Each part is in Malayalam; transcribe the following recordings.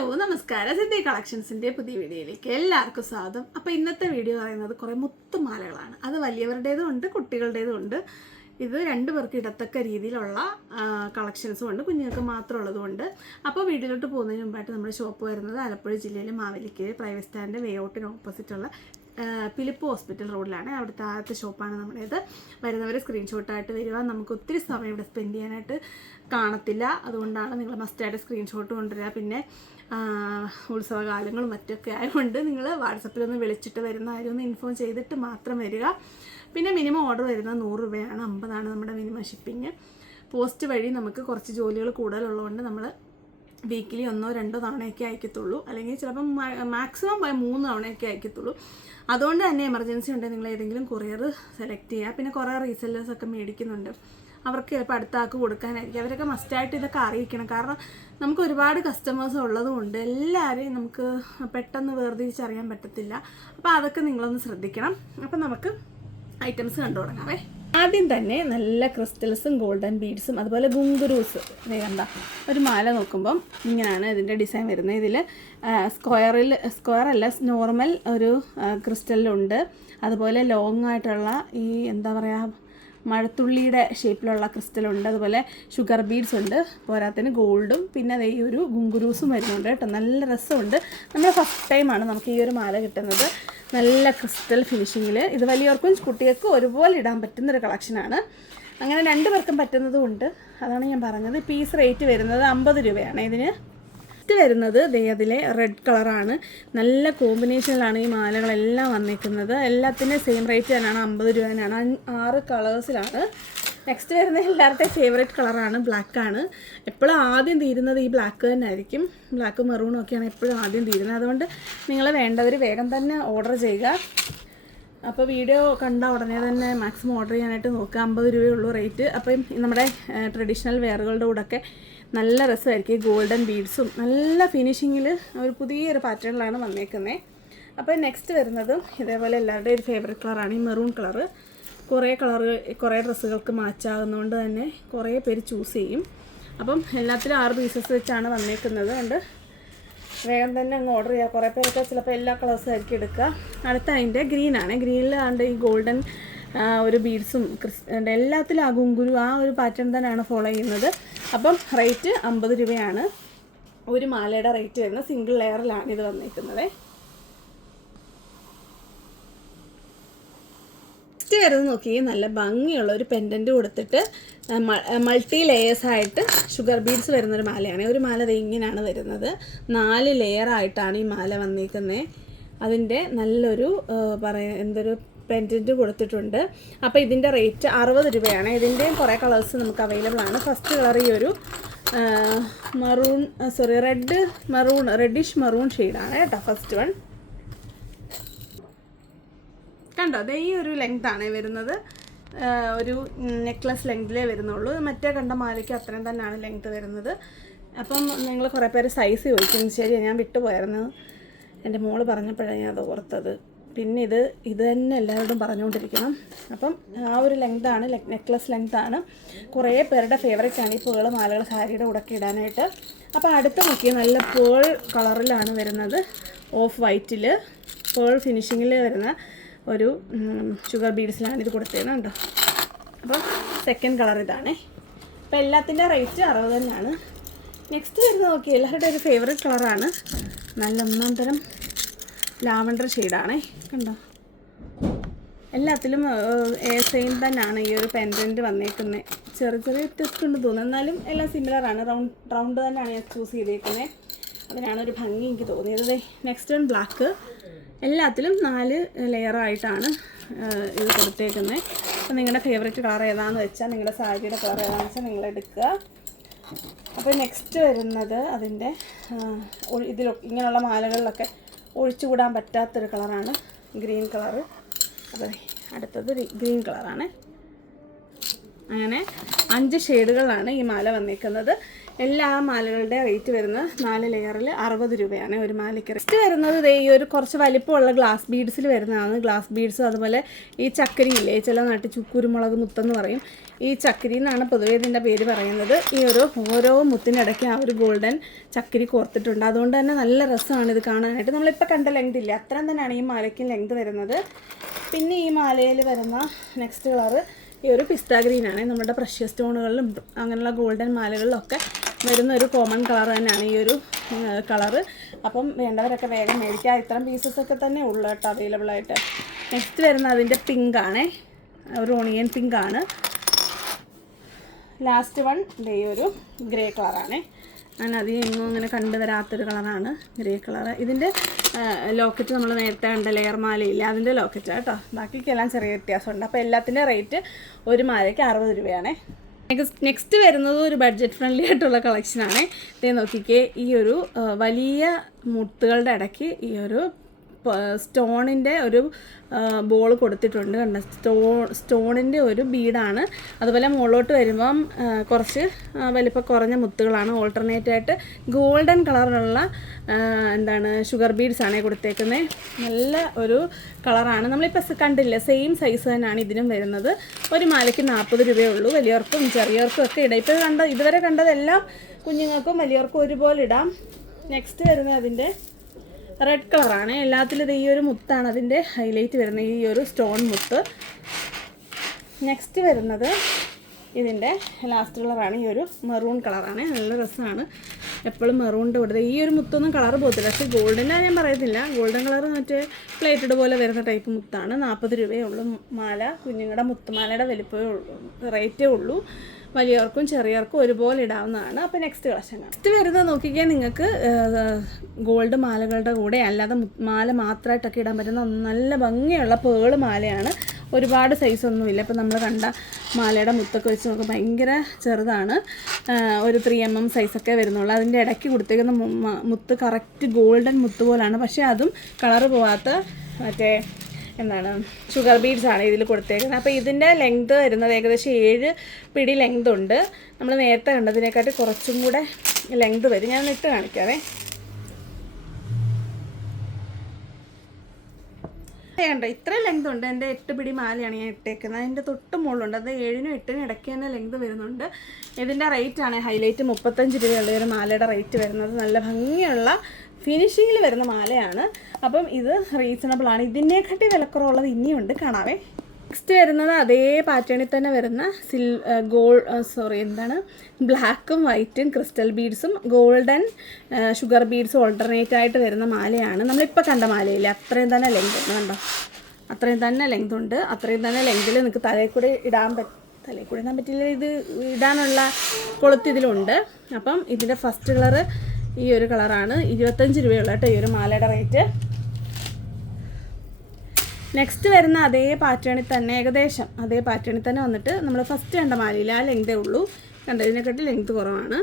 ഹലോ നമസ്കാരം, സിദ്ധി കളക്ഷൻസിൻ്റെ പുതിയ വീഡിയോയിലേക്ക് എല്ലാവർക്കും സ്വാഗതം. അപ്പോൾ ഇന്നത്തെ വീഡിയോ പറയുന്നത് കുറേ മുത്തുമാലകളാണ്. അത് വലിയവരുടേതും ഉണ്ട്, കുട്ടികളുടേതും ഉണ്ട്. ഇത് രണ്ടു പേർക്ക് ഇടത്തക്ക രീതിയിലുള്ള കളക്ഷൻസും ഉണ്ട്, കുഞ്ഞുങ്ങൾക്ക് മാത്രമുള്ളതുകൊണ്ട്. അപ്പോൾ വീഡിയോയിലോട്ട് പോകുന്നതിന് മുമ്പായിട്ട് നമ്മുടെ ഷോപ്പ് വരുന്നത് ആലപ്പുഴ ജില്ലയിലെ മാവേലിക്കര പ്രൈവറ്റ് സ്റ്റാൻഡ് വേഔട്ടിന് ഓപ്പോസിറ്റുള്ള ഫിലിപ്പ് ഹോസ്പിറ്റൽ റോഡിലാണ്. അവിടുത്തെ ആദ്യത്തെ ഷോപ്പാണ് നമ്മുടേത്. വരുന്നവർ സ്ക്രീൻഷോട്ടായിട്ട് വരിക. നമുക്ക് ഒത്തിരി സമയം ഇവിടെ സ്പെൻഡ് ചെയ്യാനായിട്ട് കാണത്തില്ല, അതുകൊണ്ടാണ് നിങ്ങൾ മസ്റ്റായിട്ട് സ്ക്രീൻഷോട്ട് കൊണ്ടുവരിക. പിന്നെ ഉത്സവകാലങ്ങളും മറ്റൊക്കെ ആയതുകൊണ്ട് നിങ്ങൾ വാട്സപ്പിലൊന്ന് വിളിച്ചിട്ട് വരുന്ന കാര്യം ഒന്ന് ഇൻഫോം ചെയ്തിട്ട് മാത്രം വരിക. പിന്നെ മിനിമം ഓർഡർ വരുന്നത് 100 രൂപയാണ്, 50 നമ്മുടെ മിനിമം ഷിപ്പിങ്. പോസ്റ്റ് വഴി നമുക്ക് കുറച്ച് ജോലികൾ കൂടുതലുള്ളതുകൊണ്ട് നമ്മൾ വീക്കിലി 1-2 തവണയൊക്കെ അയക്കത്തുള്ളൂ, അല്ലെങ്കിൽ ചിലപ്പം മാക്സിമം 3 തവണയൊക്കെ അയക്കത്തുള്ളൂ. അതുകൊണ്ട് തന്നെ എമർജൻസി ഉണ്ടെങ്കിൽ നിങ്ങൾ ഏതെങ്കിലും കൊറിയർ സെലക്ട് ചെയ്യുക. പിന്നെ കുറേ റീസെല്ലേഴ്സൊക്കെ മേടിക്കുന്നുണ്ട്, അവർക്ക് ചിലപ്പോൾ അടുത്ത ആൾക്ക് കൊടുക്കാനായിരിക്കും. അവരൊക്കെ മസ്റ്റായിട്ട് ഇതൊക്കെ അറിയിക്കണം, കാരണം നമുക്ക് ഒരുപാട് കസ്റ്റമേഴ്സ് ഉള്ളതുകൊണ്ട് എല്ലാവരെയും നമുക്ക് പെട്ടെന്ന് വേർതിരിച്ചറിയാൻ പറ്റത്തില്ല. അപ്പോൾ അതൊക്കെ നിങ്ങളൊന്ന് ശ്രദ്ധിക്കണം. അപ്പം നമുക്ക് ഐറ്റംസ് കണ്ടു തുടങ്ങാവേ. ആദ്യം തന്നെ നല്ല ക്രിസ്റ്റൽസും ഗോൾഡൻ ബീഡ്സും അതുപോലെ ഗുങ്കുരൂസ് കണ്ട ഒരു മാല നോക്കുമ്പം ഇങ്ങനെയാണ് ഇതിൻ്റെ ഡിസൈൻ വരുന്നത്. ഇതിൽ സ്ക്വയർ അല്ല, നോർമൽ ഒരു ക്രിസ്റ്റലുണ്ട്. അതുപോലെ ലോങ് ആയിട്ടുള്ള ഈ എന്താ പറയുക, മഴത്തുള്ളിയുടെ ഷേപ്പിലുള്ള ക്രിസ്റ്റലുണ്ട്. അതുപോലെ ഷുഗർ ബീഡ്സ് ഉണ്ട്, പോരാത്തതിന് ഗോൾഡും പിന്നെ അതേ ഈ ഒരു ഗുങ്കുരൂസും വരുന്നുണ്ട് കേട്ടോ. നല്ല രസമുണ്ട്. നമ്മൾ ഫസ്റ്റ് ടൈമാണ് നമുക്ക് ഈ ഒരു മാല കിട്ടുന്നത്. നല്ല ക്രിസ്റ്റൽ ഫിനിഷിങ്ങിൽ. ഇത് വലിയവർക്കും കുട്ടികൾക്കും ഒരുപോലെ ഇടാൻ പറ്റുന്നൊരു കളക്ഷനാണ്. അങ്ങനെ 2 പേർക്കും പറ്റുന്നതുകൊണ്ട് അതാണ് ഞാൻ പറഞ്ഞത്. പീസ് റേറ്റ് വരുന്നത് 50 രൂപയാണ്. ഇതിന് വരുന്നത് അതിലെ റെഡ് കളറാണ്. നല്ല കോമ്പിനേഷനിലാണ് ഈ മാലകളെല്ലാം വന്നിരിക്കുന്നത്. എല്ലാത്തിൻ്റെ സെയിം റേറ്റ് തന്നെയാണ്, 50 രൂപ തന്നെയാണ്. 6 കളേഴ്സിലാണ്. നെക്സ്റ്റ് വരുന്ന എല്ലാവരുടെയും ഫേവറേറ്റ് കളറാണ്, ബ്ലാക്കാണ്. എപ്പോഴും ആദ്യം തീരുന്നത് ഈ ബ്ലാക്ക് തന്നെ ആയിരിക്കും. ബ്ലാക്ക് മെറൂണും ഒക്കെയാണ് എപ്പോഴും ആദ്യം തീരുന്നത്. അതുകൊണ്ട് നിങ്ങൾ വേണ്ടവർ വേഗം തന്നെ ഓർഡർ ചെയ്യുക. അപ്പോൾ വീഡിയോ കണ്ട ഉടനെ തന്നെ മാക്സിമം ഓർഡർ ചെയ്യാനായിട്ട് നോക്കുക. 50 രൂപയുള്ളൂ റേറ്റ്. അപ്പം നമ്മുടെ ട്രഡീഷണൽ വെയറുകളുടെ കൂടെയൊക്കെ നല്ല രസമായിരിക്കും. ഗോൾഡൻ ബീഡ്സും നല്ല ഫിനിഷിങ്ങിൽ ഒരു പുതിയൊരു പാറ്റേണിലാണ് വന്നേക്കുന്നത്. അപ്പോൾ നെക്സ്റ്റ് വരുന്നതും ഇതേപോലെ എല്ലാവരുടെയും ഒരു ഫേവറേറ്റ് കളറാണ് ഈ മെറൂൺ കളറ്. കുറേ ഡ്രസ്സുകൾക്ക് മാച്ചാകുന്നതുകൊണ്ട് തന്നെ കുറേ പേര് ചൂസ് ചെയ്യും. അപ്പം എല്ലാത്തിലും 6 പീസസ് വെച്ചാണ് വന്നേക്കുന്നത്. അതുകൊണ്ട് വേഗം തന്നെ അങ്ങ് ഓർഡർ ചെയ്യുക. കുറേ പേരൊക്കെ ചിലപ്പോൾ എല്ലാ കളേഴ്സും ആയിരിക്കും എടുക്കുക. അടുത്ത അതിൻ്റെ ഗ്രീനാണ്. ഗ്രീനിലാണ്ട് ഈ ഗോൾഡൻ ഒരു ബീഡ്സും എല്ലാത്തിലും ആ ഗുങ്കുരു ആ ഒരു പാറ്റേൺ തന്നെയാണ് ഫോളോ ചെയ്യുന്നത്. അപ്പം റേറ്റ് 50 രൂപയാണ് ഒരു മാലയുടെ റേറ്റ് വരുന്നത്. സിംഗിൾ ലെയറിലാണ് ഇത് വന്നിരിക്കുന്നത്. നെക്സ്റ്റ് വരുന്നത് നോക്കി, നല്ല ഭംഗിയുള്ള ഒരു പെൻഡൻറ്റ് കൊടുത്തിട്ട് മൾട്ടി ലെയേഴ്സായിട്ട് ഷുഗർ ബീഡ്സ് വരുന്നൊരു മാലയാണ്. ഒരു മാല ഇങ്ങനെയാണ് വരുന്നത്. 4 ലെയറായിട്ടാണ് ഈ മാല വന്നിരിക്കുന്നത്. അതിൻ്റെ നല്ലൊരു എന്തൊരു പെൻഡൻറ്റ് കൊടുത്തിട്ടുണ്ട്. അപ്പോൾ ഇതിൻ്റെ റേറ്റ് 60 രൂപയാണ്. ഇതിൻ്റെയും കുറേ കളേഴ്സ് നമുക്ക് അവൈലബിൾ ആണ്. ഫസ്റ്റ് കളർ ഈ ഒരു റെഡിഷ് മറൂൺ ഷെയ്ഡാണ് കേട്ടോ. ഫസ്റ്റ് വൺ കണ്ടോ, അതേ ഈ ഒരു ലെങ്താണ് വരുന്നത്. ഒരു നെക്ലസ് ലെങ്തിലേ വരുന്നുള്ളൂ. മറ്റേ കണ്ട മാലയ്ക്ക് അത്രയും തന്നെയാണ് ലെങ്ത് വരുന്നത്. അപ്പം നിങ്ങൾ കുറേ പേര് സൈസ് ചോദിക്കുന്നു. ശരി, ഞാൻ വിട്ടുപോയായിരുന്നു. എൻ്റെ മോള് പറഞ്ഞപ്പോഴാണ് ഞാൻ അത് ഓർത്തത്. പിന്നെ ഇത് തന്നെ എല്ലാവരോടും പറഞ്ഞുകൊണ്ടിരിക്കണം. അപ്പം ആ ഒരു ലെങ്താണ്, നെക്ലസ് ലെങ്താണ്. കുറേ പേരുടെ ഫേവറേറ്റ് ആണ് ഈ പേൾ മാലകൾ സാരിയുടെ കൂടെ ഇടാനായിട്ട്. അപ്പോൾ അടുത്ത നോക്കി നല്ല പേൾ കളറിലാണ് വരുന്നത്. ഓഫ് വൈറ്റിൽ പേൾ ഫിനിഷിങ്ങിൽ വരുന്ന ഒരു ഷുഗർ ബീഡ്സിലാണ് ഇത് കൊടുത്തേക്കുന്നത് കേട്ടോ. അപ്പം സെക്കൻഡ് കളർ ഇതാണ്. അപ്പോൾ എല്ലാത്തിൻ്റെ റേറ്റ് 60 തന്നെയാണ്. നെക്സ്റ്റ് വരുന്നത് നോക്കി, എല്ലാവരുടെ ഒരു ഫേവറേറ്റ് കളറാണ്. നല്ല ഒന്നാം തരം ലാവണ്ടർ ഷെയ്ഡാണേ. കണ്ടോ, എല്ലാത്തിലും സെയിം തന്നെയാണ് ഈ ഒരു പെൻഡൻറ്റ് വന്നേക്കുന്നത്. ചെറിയ വ്യത്യസ്തം ഉണ്ട് തോന്നുന്നു, എന്നാലും എല്ലാം സിമിലറാണ്. റൗണ്ട് തന്നെയാണ് ഞാൻ ചൂസ് ചെയ്തേക്കുന്നത്. അതിനാണ് ഒരു ഭംഗി എനിക്ക് തോന്നിയത്. Next one black. എല്ലാത്തിലും 4 ലെയറായിട്ടാണ് ഇത് കൊടുത്തേക്കുന്നത്. അപ്പോൾ നിങ്ങളുടെ ഫേവറേറ്റ് കളർ ഏതാണെന്ന് വെച്ചാൽ, നിങ്ങളുടെ സാരിയുടെ കളർ ഏതാണെന്ന് വെച്ചാൽ നിങ്ങൾ എടുക്കുക. അപ്പോൾ നെക്സ്റ്റ് വരുന്നത് അതിൻ്റെ ഇങ്ങനെയുള്ള മാലകളിലൊക്കെ ഒഴിച്ചുകൂടാൻ പറ്റാത്തൊരു കളറാണ് ഗ്രീൻ കളറ്. അപ്പോൾ അടുത്തത് ഗ്രീൻ കളറാണ്. അങ്ങനെ 5 ഷെയ്ഡുകളാണ് ഈ മാല വന്നിരിക്കുന്നത്. എല്ലാ മാലകളുടെ റേറ്റ് വരുന്നത് 4 ലെയറിൽ 60 രൂപയാണ് ഒരു മാലയ്ക്ക്. നെക്സ്റ്റ് വരുന്നത് ഈ ഒരു കുറച്ച് വലിപ്പമുള്ള ഗ്ലാസ് ബീഡ്സിൽ വരുന്നതാണ്. ഗ്ലാസ് ബീഡ്സ് അതുപോലെ ഈ ചക്കരിയില്ലേ, ചില നാട്ടിൽ കുരുമുളക് മുത്തെന്ന് പറയും. ഈ ചക്കരി എന്നാണ് പൊതുവേ ഇതിൻ്റെ പേര് പറയുന്നത്. ഈ ഓരോ മുത്തിനിടയ്ക്ക് ആ ഒരു ഗോൾഡൻ ചക്കരി കോർത്തിട്ടുണ്ട്. അതുകൊണ്ട് തന്നെ നല്ല രസമാണ് ഇത് കാണാനായിട്ട്. നമ്മളിപ്പോൾ കണ്ട ലെങ്ത് ഇല്ല, അത്രയും തന്നെയാണ് ഈ മാലയ്ക്ക് ലെങ്ത് വരുന്നത്. പിന്നെ ഈ മാലയിൽ വരുന്ന നെക്സ്റ്റ് കളറ് ഈ ഒരു പിസ്ത ഗ്രീനാണ്. നമ്മുടെ പ്രഷ്യസ് സ്റ്റോണുകളിലും അങ്ങനെയുള്ള ഗോൾഡൻ മാലകളിലൊക്കെ വരുന്ന ഒരു കോമൺ കളർ തന്നെയാണ് ഈ ഒരു കളറ്. അപ്പം വേണ്ടവരൊക്കെ വേഗം മേടിക്കുക. ഇത്രയും പീസസൊക്കെ തന്നെ ഉള്ളു കേട്ടോ അവൈലബിൾ ആയിട്ട്. നെക്സ്റ്റ് വരുന്ന അതിൻ്റെ പിങ്കാണേ, ഒരു ഓണിയൻ പിങ്കാണ്. ലാസ്റ്റ് വൺ ഈ ഒരു ഗ്രേ കളറാണേ. ഞാൻ അധികം അങ്ങനെ കണ്ടുവരാത്തൊരു കളറാണ് ഗ്രേ കളറ്. ഇതിൻ്റെ ലോക്കറ്റ് നമ്മൾ നേരത്തെ കണ്ട ലെയർ മാലയില്ല, അതിൻ്റെ ലോക്കറ്റാണ് കേട്ടോ. ബാക്കിക്കെല്ലാം ചെറിയ വ്യത്യാസമുണ്ട്. അപ്പോൾ എല്ലാത്തിൻ്റെ റേറ്റ് ഒരു മാലയ്ക്ക് 60 രൂപയാണേ. നെക്സ്റ്റ് വരുന്നത് ഒരു ബഡ്ജറ്റ് ഫ്രണ്ട്ലി ആയിട്ടുള്ള കളക്ഷനാണ്. ഇതേ നോക്കിക്കേ, ഈ ഒരു വലിയ മുത്തുകളുടെ ഇടയ്ക്ക് ഈ ഒരു സ്റ്റോണിൻ്റെ ഒരു ബോൾ കൊടുത്തിട്ടുണ്ട്. കണ്ട സ്റ്റോണിൻ്റെ ഒരു ബീഡാണ്. അതുപോലെ മുകളിലോട്ട് വരുമ്പം കുറച്ച് വലിപ്പം കുറഞ്ഞ മുത്തുകളാണ്. ഓൾട്ടർനേറ്റ് ആയിട്ട് ഗോൾഡൻ കളറിലുള്ള ഷുഗർ ബീഡ്സ് ആണ് കൊടുത്തേക്കുന്നത്. നല്ല ഒരു കളറാണ്. നമ്മളിപ്പോൾ കണ്ടില്ല, സെയിം സൈസ് തന്നെയാണ് ഇതിനും വരുന്നത്. ഒരു മാലയ്ക്ക് 40 രൂപയേ ഉള്ളൂ. വലിയവർക്കും ചെറിയവർക്കും ഒക്കെ ഇടാം. ഇപ്പോൾ ഇതുവരെ കണ്ടതെല്ലാം കുഞ്ഞുങ്ങൾക്കും വലിയവർക്കും ഒരുപോലെ ഇടാം. നെക്സ്റ്റ് വരുന്നത് അതിൻ്റെ റെഡ് കളറാണ്. എല്ലാത്തിലും ഈ ഒരു മുത്താണ് അതിൻ്റെ ഹൈലൈറ്റ് വരുന്നത്, ഈ ഒരു സ്റ്റോൺ മുത്ത്. നെക്സ്റ്റ് വരുന്നത് ഇതിൻ്റെ ലാസ്റ്റ് കളറാണ്, ഈ ഒരു മെറൂൺ കളറാണ്. നല്ല രസമാണ്. എപ്പോഴും മെറൂണിൻ്റെ കൊടുത്തത് ഈ ഒരു മുത്തൊന്നും കളർ പോകത്തില്ല. പക്ഷേ ഗോൾഡിൻ്റെ ഞാൻ പറയത്തില്ല, ഗോൾഡൻ കളർ മറ്റേ പ്ലേറ്റഡ് പോലെ വരുന്ന ടൈപ്പ് മുത്താണ്. 40 രൂപയേ ഉള്ളൂ മാല. കുഞ്ഞുങ്ങളുടെ മുത്തുമാലയുടെ വലിപ്പമേ ഉള്ളൂ, റേറ്റേ ഉള്ളൂ. വലിയവർക്കും ചെറിയവർക്കും ഒരുപോലെ ഇടാവുന്നതാണ്. അപ്പോൾ നെക്സ്റ്റ് കളക്ഷൻ കാണാം. നെക്സ്റ്റ് വരുന്നത് നോക്കിക്കാൻ നിങ്ങൾക്ക് ഗോൾഡ് മാലകളുടെ കൂടെ അല്ലാതെ മാല മാത്രമായിട്ടൊക്കെ ഇടാൻ പറ്റുന്ന നല്ല ഭംഗിയുള്ള പേള് മാലയാണ്. ഒരുപാട് സൈസൊന്നുമില്ല. ഇപ്പോൾ നമ്മൾ കണ്ട മാലയുടെ മുത്തൊക്കെ വെച്ച് നമുക്ക് ഭയങ്കര ചെറുതാണ്. ഒരു 3mm സൈസൊക്കെ വരുന്നുള്ളൂ. അതിൻ്റെ ഇടയ്ക്ക് കൊടുത്തേക്കുന്ന മുത്ത് കറക്റ്റ് ഗോൾഡൻ മുത്ത് പോലാണ്. പക്ഷേ അതും കളറ് പോവാത്ത മറ്റേ ഷുഗർ ബീഡ്സ് ആണ് ഇതിൽ കൊടുത്തേക്കുന്നത്. അപ്പോൾ ഇതിൻ്റെ ലെങ്ത് വരുന്നത് ഏകദേശം 7 പിടി ലെങ്ത് ഉണ്ട്. നമ്മൾ നേരത്തെ കണ്ടതിനെക്കാട്ടി കുറച്ചും കൂടെ ലെങ്ത് വരും. ഞാൻ ഇട്ട് കാണിക്കാവേ. കണ്ടോ, ഇത്രയും ലെങ്ത് ഉണ്ട്. എൻ്റെ 8 പിടി മാലയാണ് ഞാൻ ഇട്ടേക്കുന്നത്. അതിൻ്റെ തൊട്ട് മുകളിലുണ്ട്. അത് 7നും 8നും ഇടയ്ക്ക് തന്നെ ലെങ്ത് വരുന്നുണ്ട്. ഇതിൻ്റെ റേറ്റ് ആണ് ഹൈലൈറ്റ് 35 രൂപയുള്ള ഒരു മാലയുടെ റേറ്റ് വരുന്നത്. നല്ല ഭംഗിയുള്ള ഫിനിഷിങ്ങിൽ വരുന്ന മാലയാണ്. അപ്പം ഇത് റീസണബിൾ ആണ്. ഇതിനെക്കാട്ടി വിലക്കുറവുള്ളത് ഇനിയുണ്ട്, കാണാവേ. നെക്സ്റ്റ് വരുന്നത് അതേ പാറ്റേണിൽ തന്നെ വരുന്ന ബ്ലാക്കും വൈറ്റും ക്രിസ്റ്റൽ ബീഡ്സും ഗോൾഡൻ ഷുഗർ ബീഡ്സും ഓൾട്ടർനേറ്റ് ആയിട്ട് വരുന്ന മാലയാണ്. നമ്മളിപ്പോൾ കണ്ട മാലയില്ലേ, അത്രയും തന്നെ ലെങ്ത് ഉണ്ട്. കണ്ടോ, അത്രയും തന്നെ ലെങ്ത് ഉണ്ട്. അത്രയും തന്നെ ലെങ്തിൽ നിങ്ങൾക്ക് തലയിൽ കൂടെ ഇടാൻ പറ്റില്ല. ഇത് ഇടാനുള്ള കൊളുത്ത് ഇതിലുണ്ട്. അപ്പം ഇതിൻ്റെ ഫസ്റ്റ് കളറ് ഈ ഒരു കളറാണ്. 25 രൂപയുള്ള കേട്ടോ ഈ ഒരു മാലയുടെ റേറ്റ്. നെക്സ്റ്റ് വരുന്ന അതേ പാറ്റേണിൽ തന്നെ, ഏകദേശം അതേ പാറ്റേണിൽ തന്നെ വന്നിട്ട് നമ്മൾ ഫസ്റ്റ് കണ്ട മാലയിൽ ആ ലെങ്തേ ഉള്ളൂ. കണ്ടതിനെക്കാട്ടി ലെങ്ത് കുറവാണ്.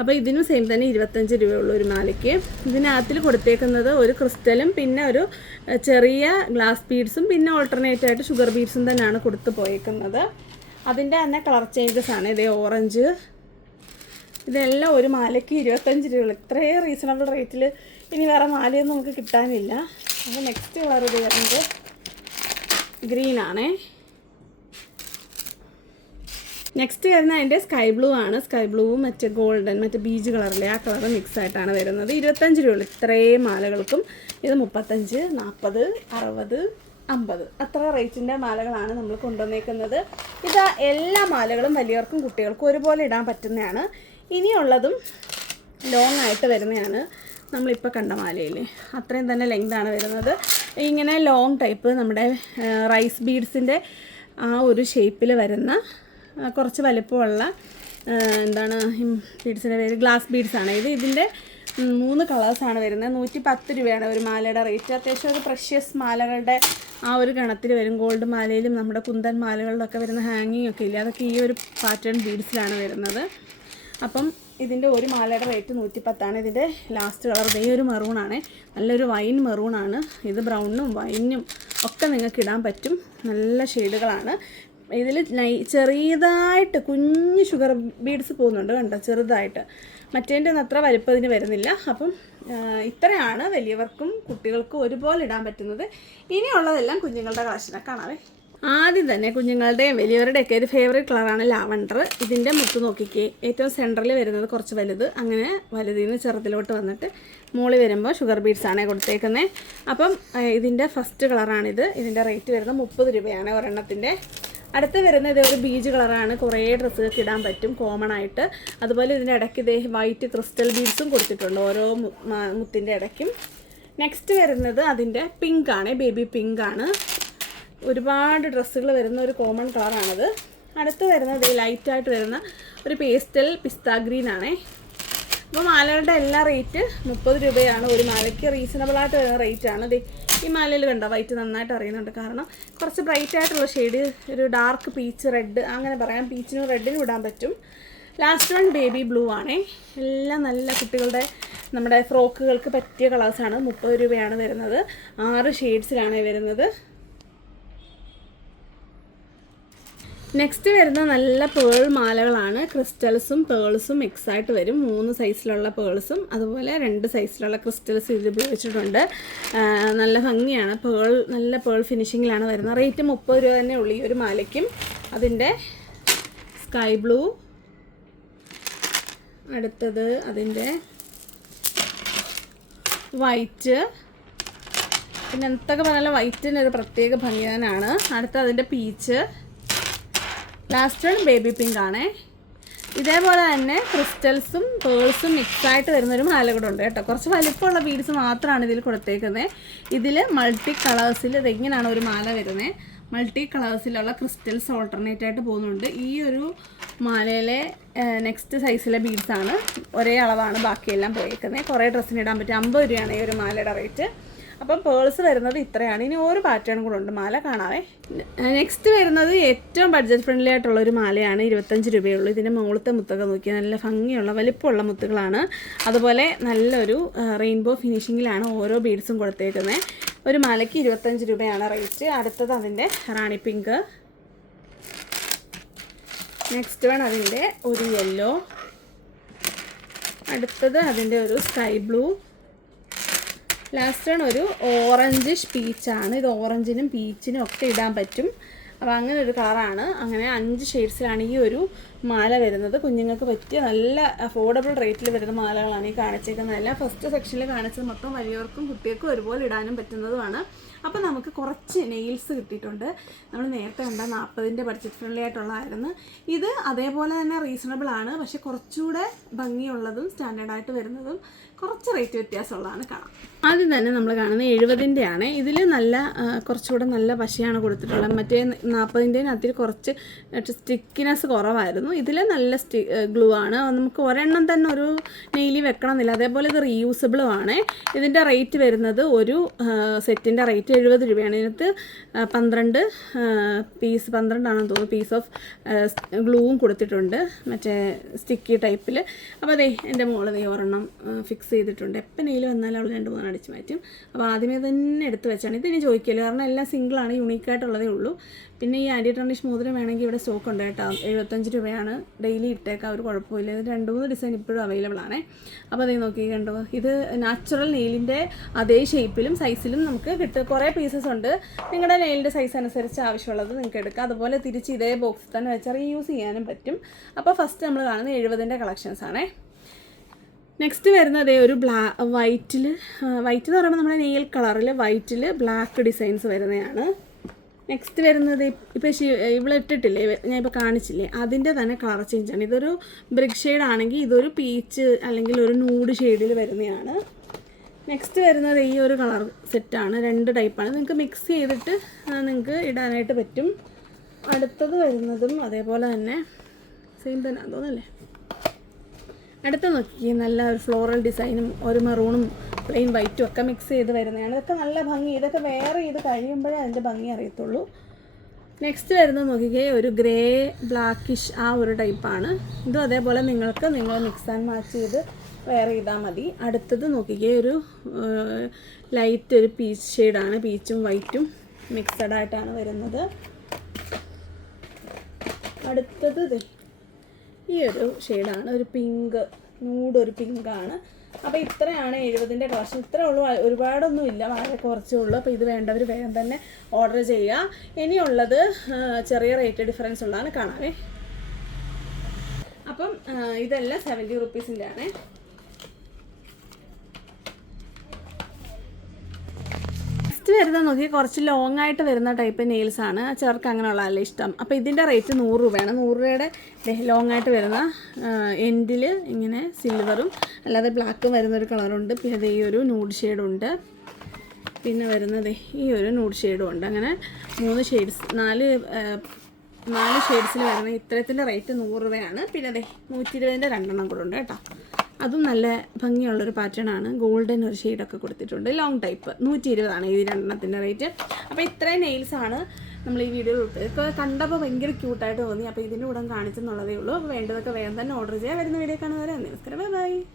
അപ്പോൾ ഇതിനും സെയിം തന്നെ 25 രൂപയുള്ളൂ ഒരു മാലയ്ക്ക്. ഇതിനകത്തിൽ കൊടുത്തേക്കുന്നത് ഒരു ക്രിസ്റ്റലും പിന്നെ ഒരു ചെറിയ ഗ്ലാസ് ബീഡ്സും പിന്നെ ഓൾട്ടർനേറ്റ് ആയിട്ട് ഷുഗർ ബീഡ്സും തന്നെയാണ് കൊടുത്ത് പോയേക്കുന്നത്. അതിൻ്റെ തന്നെ കളർ ചേഞ്ചസ് ആണ്. ഇതേ ഓറഞ്ച്, ഇതെല്ലാം ഒരു മാലയ്ക്ക് 25 രൂപ. ഇത്രയും റീസണബിൾ റേറ്റിൽ ഇനി വേറെ മാലയൊന്നും നമുക്ക് കിട്ടാനില്ല. അപ്പോൾ നെക്സ്റ്റ് കളർ ഇത് വരുന്നത് ഗ്രീനാണേ. നെക്സ്റ്റ് വരുന്ന അതിൻ്റെ സ്കൈ ബ്ലൂ ആണ്. സ്കൈ ബ്ലൂവും മറ്റേ ഗോൾഡൻ മറ്റേ ബീച്ച് കളറിലെ ആ കളർ മിക്സ് ആയിട്ടാണ് വരുന്നത്. 25 രൂപയുള്ളൂ ഇത്രയും മാലകൾക്കും. ഇത് 35, 40, 60, 50 അത്ര റേറ്റിൻ്റെ മാലകളാണ് നമ്മൾ കൊണ്ടുവന്നേക്കുന്നത്. ഇത് എല്ലാ മാലകളും വലിയവർക്കും കുട്ടികൾക്കും ഒരുപോലെ ഇടാൻ പറ്റുന്നതാണ്. ഇനിയുള്ളതും ലോങ് ആയിട്ട് വരുന്നതാണ്. നമ്മളിപ്പോൾ കണ്ട മാലയില്ലേ, അത്രയും തന്നെ ലെങ്താണ് വരുന്നത്. ഇങ്ങനെ ലോങ് ടൈപ്പ് നമ്മുടെ റൈസ് ബീഡ്സിൻ്റെ ആ ഒരു ഷേപ്പിൽ വരുന്ന കുറച്ച് വലിപ്പമുള്ള ബീഡ്സിൻ്റെ പേര് ഗ്ലാസ് ബീഡ്സാണ്. ഇതിൻ്റെ 3 കളേഴ്സാണ് വരുന്നത്. 110 രൂപയാണ് ഒരു മാലയുടെ റേറ്റ്. അത്യാവശ്യം ഒരു പ്രഷ്യസ് മാലകളുടെ ആ ഒരു ഗണത്തിൽ വരും. ഗോൾഡ് മാലയിലും നമ്മുടെ കുന്തൻ മാലകളിലൊക്കെ വരുന്ന ഹാങ്ങിങ് ഒക്കെ ഇല്ലേ, അതൊക്കെ ഈ ഒരു പാറ്റേൺ ബീഡ്സിലാണ് വരുന്നത്. അപ്പം ഇതിൻ്റെ ഒരു മാലയുടെ റേറ്റ് 110 ആണ്. ഇതിൻ്റെ ലാസ്റ്റ് കളർ ഈ ഒരു മെറൂണാണ്. നല്ലൊരു വൈൻ മെറൂണാണ്. ഇത് ബ്രൗണും വൈനും ഒക്കെ നിങ്ങൾക്ക് ഇടാൻ പറ്റും. നല്ല ഷെയ്ഡുകളാണ്. ഇതിൽ ചെറിയതായിട്ട് കുഞ്ഞ് ഷുഗർ ബീഡ്സ് പോകുന്നുണ്ട്, കണ്ടോ, ചെറുതായിട്ട്. മറ്റേൻ്റെ ഒന്നും അത്ര വലിപ്പത്തിന് വരുന്നില്ല. അപ്പം ഇത്രയാണ് വലിയവർക്കും കുട്ടികൾക്കും ഒരുപോലെ ഇടാൻ പറ്റുന്നത്. ഇനിയുള്ളതെല്ലാം കുഞ്ഞുങ്ങളുടെ കളക്ഷനൊക്കെ കാണാവേ. ആദ്യം തന്നെ കുഞ്ഞുങ്ങളുടെയും വലിയവരുടെയൊക്കെ ഒരു ഫേവറേറ്റ് കളറാണ് ലാവണ്ടർ. ഇതിൻ്റെ മുത്ത് നോക്കിക്കേ, ഏറ്റവും സെൻറ്ററിൽ വരുന്നത് കുറച്ച് വലുത്, അങ്ങനെ വലുതിൽ നിന്ന് ചെറുതിലോട്ട് വന്നിട്ട് മുകളിൽ വരുമ്പോൾ ഷുഗർ ബീഡ്സാണ് കൊടുത്തേക്കുന്നത്. അപ്പം ഇതിൻ്റെ ഫസ്റ്റ് കളറാണിത്. ഇതിൻ്റെ റേറ്റ് വരുന്നത് 30 രൂപയാണ് ഒരെണ്ണത്തിൻ്റെ. അടുത്ത് വരുന്നത് ഒരു ബീജ് കളറാണ്, കുറേ ഡ്രസ്സുകൾക്ക് ഇടാൻ പറ്റും കോമൺ ആയിട്ട്. അതുപോലെ ഇതിൻ്റെ ഇടയ്ക്ക് ഇതേ വൈറ്റ് ക്രിസ്റ്റൽ ബീഡ്സും കൊടുത്തിട്ടുണ്ട് ഓരോ മുത്തിൻ്റെ ഇടയ്ക്കും. നെക്സ്റ്റ് വരുന്നത് അതിൻ്റെ പിങ്ക് ആണ്, ബേബി പിങ്ക് ആണ്. ഒരുപാട് ഡ്രസ്സുകൾ വരുന്ന ഒരു കോമൺ കളറാണത്. അടുത്ത് വരുന്നത് ലൈറ്റായിട്ട് വരുന്ന ഒരു പേസ്റ്റൽ പിസ്ത ഗ്രീൻ ആണേ. അപ്പോൾ മാലകളുടെ എല്ലാ റേറ്റ് 30 രൂപയാണ്. ഒരു മാലയ്ക്ക് റീസണബിളായിട്ട് വരുന്ന റേറ്റാണ്. ഈ മാലയിൽ കണ്ടോ വൈറ്റ് നന്നായിട്ട് അറിയുന്നുണ്ട്, കാരണം കുറച്ച് ബ്രൈറ്റ് ആയിട്ടുള്ള ഷെയ്ഡ്, ഒരു ഡാർക്ക് പീച്ച് റെഡ് അങ്ങനെ പറയാം, പീച്ചിനും റെഡിനും ഇടാൻ പറ്റും. ലാസ്റ്റ് വൺ ബേബി ബ്ലൂ ആണേ. എല്ലാം നല്ല കുട്ടികളുടെ നമ്മുടെ ഫ്രോക്കുകൾക്ക് പറ്റിയ കളേഴ്സാണ്. 30 രൂപയാണ് വരുന്നത്. 6 ഷെയ്ഡ്സിലാണ് വരുന്നത്. നെക്സ്റ്റ് വരുന്ന നല്ല പേൾ മാലകളാണ്. ക്രിസ്റ്റൽസും പേൾസും മിക്സായിട്ട് വരും. 3 സൈസിലുള്ള പേൾസും അതുപോലെ 2 സൈസിലുള്ള ക്രിസ്റ്റൽസും ഇത് ഉപയോഗിച്ചിട്ടുണ്ട്. നല്ല ഭംഗിയാണ്. നല്ല പേൾ ഫിനിഷിങ്ങിലാണ് വരുന്നത്. റേറ്റ് 30 രൂപ തന്നെ ഉള്ളൂ ഈ ഒരു മാലയ്ക്കും. അതിൻ്റെ സ്കൈ ബ്ലൂ, അടുത്തത് അതിൻ്റെ വൈറ്റ്, പിന്നെ എന്തൊക്കെ പറഞ്ഞാലും വൈറ്റിനൊരു പ്രത്യേക ഭംഗി തന്നെയാണ്. അടുത്ത അതിൻ്റെ peach, last one baby pink ആണേ. ഇതേപോലെ തന്നെ ക്രിസ്റ്റൽസും പേൾസും മിക്സായിട്ട് വരുന്നൊരു മാല കൂടെ ഉണ്ട് കേട്ടോ. കുറച്ച് വലിപ്പമുള്ള ബീഡ്സ് മാത്രമാണ് ഇതിൽ കൊടുത്തേക്കുന്നത്. ഇതിൽ മൾട്ടി കളേഴ്സിൽ ഇതെങ്ങനെയാണ് ഒരു മാല വരുന്നത്. മൾട്ടി കളേഴ്സിലുള്ള ക്രിസ്റ്റൽസ് ഓൾട്ടർനേറ്റ് ആയിട്ട് പോകുന്നുണ്ട്. ഈ ഒരു മാലയിലെ നെക്സ്റ്റ് സൈസിലെ ബീഡ്സാണ് ഒരേ അളവാണ് ബാക്കിയെല്ലാം പോയേക്കുന്നത്. കുറേ ഡ്രസ്സിന് ഇടാൻ പറ്റും. 50 രൂപയാണ് ഈ ഒരു മാലയുടെ റേറ്റ്. അപ്പം പേൾസ് വരുന്നത് ഇത്രയാണ്. ഇനി ഓരോ പാറ്റേൺ കൂടെ ഉണ്ട് മാല കാണാവേ. നെക്സ്റ്റ് വരുന്നത് ഏറ്റവും ബഡ്ജറ്റ് ഫ്രണ്ട്ലി ആയിട്ടുള്ള ഒരു മാലയാണ്. 25 രൂപയുള്ളൂ. ഇതിൻ്റെ മുകളിലത്തെ മുത്തൊക്കെ നോക്കിയാൽ നല്ല ഭംഗിയുള്ള വലിപ്പമുള്ള മുത്തുകളാണ്. അതുപോലെ നല്ലൊരു റെയിൻബോ ഫിനിഷിങ്ങിലാണ് ഓരോ ബീഡ്സും കൊടുത്തേക്കുന്നത്. ഒരു മാലയ്ക്ക് 25 രൂപയാണ് റേറ്റ്. അടുത്തത് അതിൻ്റെ റാണി പിങ്ക്, നെക്സ്റ്റ് വൺ അതിൻ്റെ ഒരു യെല്ലോ, അടുത്തത് അതിൻ്റെ ഒരു സ്കൈ ബ്ലൂ, ലാസ്റ്റ് വൺ ഒരു ഓറഞ്ചിഷ് പീച്ചാണ്. ഇത് ഓറഞ്ചിനും പീച്ചിനും ഒക്കെ ഇടാൻ പറ്റും. അപ്പോൾ അങ്ങനെ ഒരു കളറാണ്. അങ്ങനെ 5 ഷെയ്ഡ്സിലാണ് ഈ ഒരു മാല വരുന്നത്. കുഞ്ഞുങ്ങൾക്ക് പറ്റിയ നല്ല അഫോർഡബിൾ റേറ്റിൽ വരുന്ന മാലകളാണ് ഈ കാണിച്ചേക്കുന്നതെല്ലാം. ഫസ്റ്റ് സെക്ഷനിൽ കാണിച്ചത് മൊത്തം വലിയവർക്കും കുട്ടികൾക്കും ഒരുപോലെ ഇടാനും പറ്റുന്നതുമാണ്. അപ്പോൾ നമുക്ക് കുറച്ച് നെയിൽസ് കിട്ടിയിട്ടുണ്ട്. നമ്മൾ നേരത്തെ കണ്ട 40ൻ്റെ ബഡ്ജറ്റ് ഫ്രണ്ട്ലി ആയിട്ടുള്ളതായിരുന്നു. ഇത് അതേപോലെ തന്നെ റീസണബിൾ ആണ്, പക്ഷെ കുറച്ചുകൂടെ ഭംഗിയുള്ളതും സ്റ്റാൻഡേർഡായിട്ട് വരുന്നതും കുറച്ച് റേറ്റ് വ്യത്യാസമുള്ളതാണ് കാണാം. ആദ്യം തന്നെ നമ്മൾ കാണുന്നത് 70ൻ്റെ ആണ്. ഇതിൽ നല്ല കുറച്ചുകൂടെ നല്ല പശയാണ് കൊടുത്തിട്ടുള്ളത്. മറ്റേ 40ൻ്റെ കുറച്ച് സ്റ്റിക്കിനെസ് കുറവായിരുന്നു. ഇതിൽ നല്ല ഗ്ലൂ ആണ്. നമുക്ക് ഒരെണ്ണം തന്നെ ഒരു നെയിലി വെക്കണമെന്നില്ല. അതേപോലെ ഇത് റീയൂസബിളും ആണ്. ഇതിൻ്റെ റേറ്റ് വരുന്നത് ഒരു സെറ്റിൻ്റെ റേറ്റ് 70 രൂപയാണ്. ഇതിനകത്ത് 12 ആണെന്ന് തോന്നുന്നു പീസ് ഓഫ് ഗ്ലൂവും കൊടുത്തിട്ടുണ്ട്, മറ്റേ സ്റ്റിക്കി ടൈപ്പിൽ. അപ്പോൾ അതെ എൻ്റെ മോള് ഒരെണ്ണം ഫിക്സ് ചെയ്തിട്ടുണ്ട്. എപ്പോൾ നെയിൽ വന്നാലും അവൾ 2-3 അടിച്ച് മാറ്റും. അപ്പോൾ ആദ്യമേ തന്നെ എടുത്ത് വെച്ചാണ്. ഇതിന് ചോദിക്കില്ല, കാരണം എല്ലാം സിംഗിളാണ്, യൂണീക്കായിട്ടുള്ളതേ ഉള്ളൂ. പിന്നെ ഈ ആൻറ്റി ടർണിഷ് മോതിരം വേണമെങ്കിൽ ഇവിടെ സ്റ്റോക്ക് ഉണ്ട് കേട്ടോ. 75 രൂപയാണ്. ഡെയിലി ഇട്ടേക്കാം, ഒരു കുഴപ്പമില്ല. ഇത് 2-3 ഡിസൈൻ ഇപ്പോഴും അവൈലബിൾ ആണ്. അപ്പോൾ അതേ നോക്കി കണ്ടോ, ഇത് നാച്ചുറൽ നെയിലിൻ്റെ അതേ ഷേപ്പിലും സൈസിലും നമുക്ക് കിട്ടും. കുറേ പീസസ് ഉണ്ട്. നിങ്ങളുടെ നെയിലിൻ്റെ സൈസ് അനുസരിച്ച് ആവശ്യമുള്ളത് നിങ്ങൾക്ക് എടുക്കാം. അതുപോലെ തിരിച്ച് ഇതേ ബോക്സിൽ തന്നെ വെച്ചാൽ റീയൂസ് ചെയ്യാനും പറ്റും. അപ്പോൾ ഫസ്റ്റ് നമ്മൾ കാണുന്നത് 70ൻ്റെ കളക്ഷൻസ് ആണേ. നെക്സ്റ്റ് വരുന്നത് ഒരു വൈറ്റ് എന്ന് പറയുമ്പോൾ നമ്മുടെ നെയിൽ കളറിൽ വൈറ്റിൽ ബ്ലാക്ക് ഡിസൈൻസ് വരുന്നതാണ്. നെക്സ്റ്റ് വരുന്നത് ഇപ്പോൾ ഇവിടെ ഇട്ടിട്ടില്ലേ, ഞാൻ ഇപ്പോൾ കാണിച്ചില്ലേ, അതിൻ്റെ തന്നെ കളർ ചേഞ്ചാണ്. ഇതൊരു ബ്രിക്ക് ഷെയ്ഡ് ആണെങ്കിൽ ഇതൊരു പീച്ച് അല്ലെങ്കിൽ ഒരു നൂഡ് ഷെയ്ഡിൽ വരുന്നതാണ്. നെക്സ്റ്റ് വരുന്നത് ഈ ഒരു കളർ സെറ്റാണ്. 2 ടൈപ്പാണ്. നിങ്ങൾക്ക് മിക്സ് ചെയ്തിട്ട് നിങ്ങൾക്ക് ഇടാനായിട്ട് പറ്റും. അടുത്തത് വരുന്നതും അതേപോലെ തന്നെ സെയിം തന്നെ തോന്നല്ലേ. അടുത്ത നോക്കി നല്ല ഒരു ഫ്ലോറൽ ഡിസൈനും ഒരു മെറൂണും പ്ലെയിൻ വൈറ്റും ഒക്കെ മിക്സ് ചെയ്ത് വരുന്നതാണ്. ഇതൊക്കെ നല്ല ഭംഗി. ഇതൊക്കെ വെയർ ചെയ്ത് കഴിയുമ്പോഴേ അതിൻ്റെ ഭംഗി അറിയത്തുള്ളൂ. നെക്സ്റ്റ് വരുന്നത് നോക്കിക്കേ, ഒരു ഗ്രേ ബ്ലാക്കിഷ് ആ ഒരു ടൈപ്പാണ്. ഇതും അതേപോലെ നിങ്ങൾ മിക്സ് ആൻഡ് മാച്ച് ചെയ്ത് വെയർ ചെയ്താൽ മതി. അടുത്തത് നോക്കിക്കേ, ഒരു ലൈറ്റ് ഒരു പീച്ച് ഷെയ്ഡാണ്. പീച്ചും വൈറ്റും മിക്സഡ് ആയിട്ടാണ് വരുന്നത്. അടുത്തത് ഈ ഒരു ഷെയ്ഡാണ്, ഒരു പിങ്ക് നൂടൊരു പിങ്കാണ്. അപ്പോൾ ഇത്രയാണ് 70ൻ്റെ കളക്ഷൻ. ഇത്രേ ഉള്ളൂ, ഒരുപാടൊന്നും ഇല്ല, വളരെ കുറച്ചേ ഉള്ളൂ. അപ്പോൾ ഇത് വേണ്ടവർ വേഗം തന്നെ ഓർഡർ ചെയ്യുക. ഇനിയുള്ളത് ചെറിയ റേറ്റ് ഡിഫറൻസ് ഉള്ളതാണ്, കാണാവേ. അപ്പം ഇതെല്ലാം 70 റുപ്പീസിൻ്റെ ആണ്. നെക്സ്റ്റ് വരുന്നത് നോക്കി, കുറച്ച് ലോങ് ആയിട്ട് വരുന്ന ടൈപ്പ് നെയിൽസാണ്. ചിലർക്ക് അങ്ങനെയുള്ളതല്ല ഇഷ്ടം. അപ്പോൾ ഇതിൻ്റെ റേറ്റ് 100 രൂപയാണ്. 100 രൂപയുടെ ലോങ് ആയിട്ട് വരുന്ന എൻഡിൽ ഇങ്ങനെ സിൽവറും അല്ലാതെ ബ്ലാക്കും വരുന്നൊരു കളറുണ്ട്. പിന്നെ ഈ ഒരു നൂഡ് ഷെയ്ഡുണ്ട്. പിന്നെ വരുന്നത് ഈ ഒരു നൂഡ് ഷെയ്ഡും ഉണ്ട്. അങ്ങനെ 4 ഷെയ്ഡ്സിൽ വരുന്ന ഇത്രത്തിൻ്റെ റേറ്റ് 100 രൂപയാണ്. പിന്നെ 120ൻ്റെ 2 കൂടെ ഉണ്ട് കേട്ടോ. അതും നല്ല ഭംഗിയുള്ളൊരു പാറ്റേൺ ആണ്. ഗോൾഡൻ ഒരു ഷെയ്ഡൊക്കെ കൊടുത്തിട്ടുണ്ട്. ലോങ് ടൈപ്പ് 120 ഈ 2 റേറ്റ്. അപ്പോൾ ഇത്രയും നെയിൽസാണ് നമ്മൾ ഈ വീഡിയോയിൽ ഉൾപ്പെടുത്തി. ഇപ്പോൾ കണ്ടപ്പോൾ ഭയങ്കര ക്യൂട്ടായിട്ട് തോന്നി. അപ്പോൾ ഇതിൻ്റെ കൂടെ കാണിച്ചെന്നുള്ളതേ ഉള്ളൂ. അപ്പോൾ വേണ്ടതൊക്കെ വേഗം തന്നെ ഓർഡർ ചെയ്യാം. വരുന്ന വീഡിയോ കാണുന്നവരെ നമസ്കാരം, ബൈ.